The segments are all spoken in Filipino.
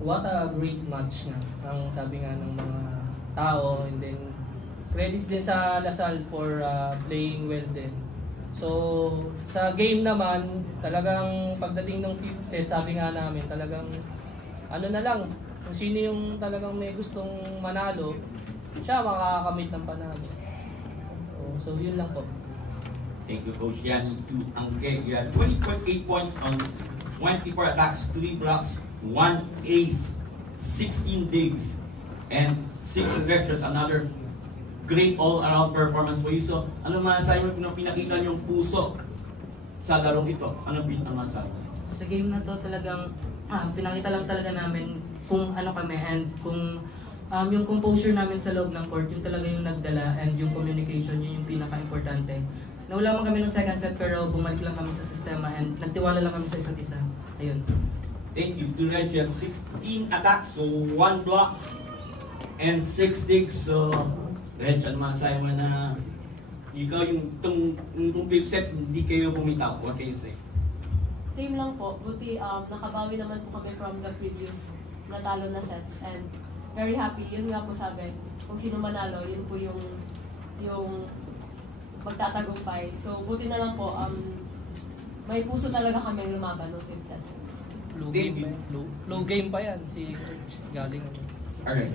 what a great match nga, ang sabi nga ng mga tao. And then, credits din sa Lasal for playing well din. So, sa game naman, talagang pagdating ng 5th set, sabi nga namin, talagang ano na lang, kung sino yung talagang may gustong manalo, siya makakamit ng panalo. So yun lang po. Thank you, Coach Yanni. To Angge, you had 20.8 points on 24 attacks, 3 blocks, 1 ace, 16 digs, and 6 aggressions. Another great all-around performance for you. So, ano masasabi mo kung pinakita niyong puso sa larong ito? Ano masasabi? Sa game na to talagang pinakita lang talaga namin kung ano kami and kung yung composure namin sa loob ng court, yung talaga yung nagdala and yung communication, yun yung pinaka-importante. Nawala man kami ng second set pero bumalik lang kami sa sistema and nagtiwala lang kami sa isa't isa. Ayun. Thank you. To Reg, you have 16 attacks, so 1 block and 6 digs. So, Reg, ano masasabi mo na ikaw yung itong flip set, hindi kayo bumitaw? What can you say? Same lang po. Buti nakabawi naman po kami from the previous natalo na sets and very happy. Yun nga po sabi, kung sino manalo, yun po yung magtatagumpay. So buti na lang po, may puso talaga kami lumaban ng 5th set. Low game pa yan si Coach. Galing. Alright,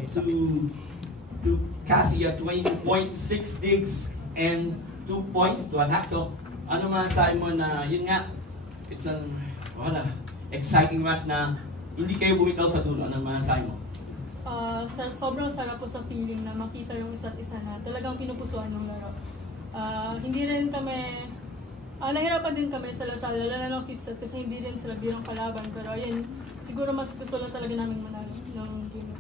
to Cassie, 20.6 digs and 2 points to attack. So, ano masasabi mo na, yun nga, it's an exciting match na hindi kayo bumitaw sa dulo. Ano masasabi mo? Sobrang sarap po sa feeling na makita yung isa't isa na talagang pinupusuan ng laro. Hindi rin kami, nahirapan din kami sa Lasal, lalo na ng 5th set kasi hindi rin sila bilang kalaban. Pero ayun, siguro mas gusto lang talaga namin manalo ng game.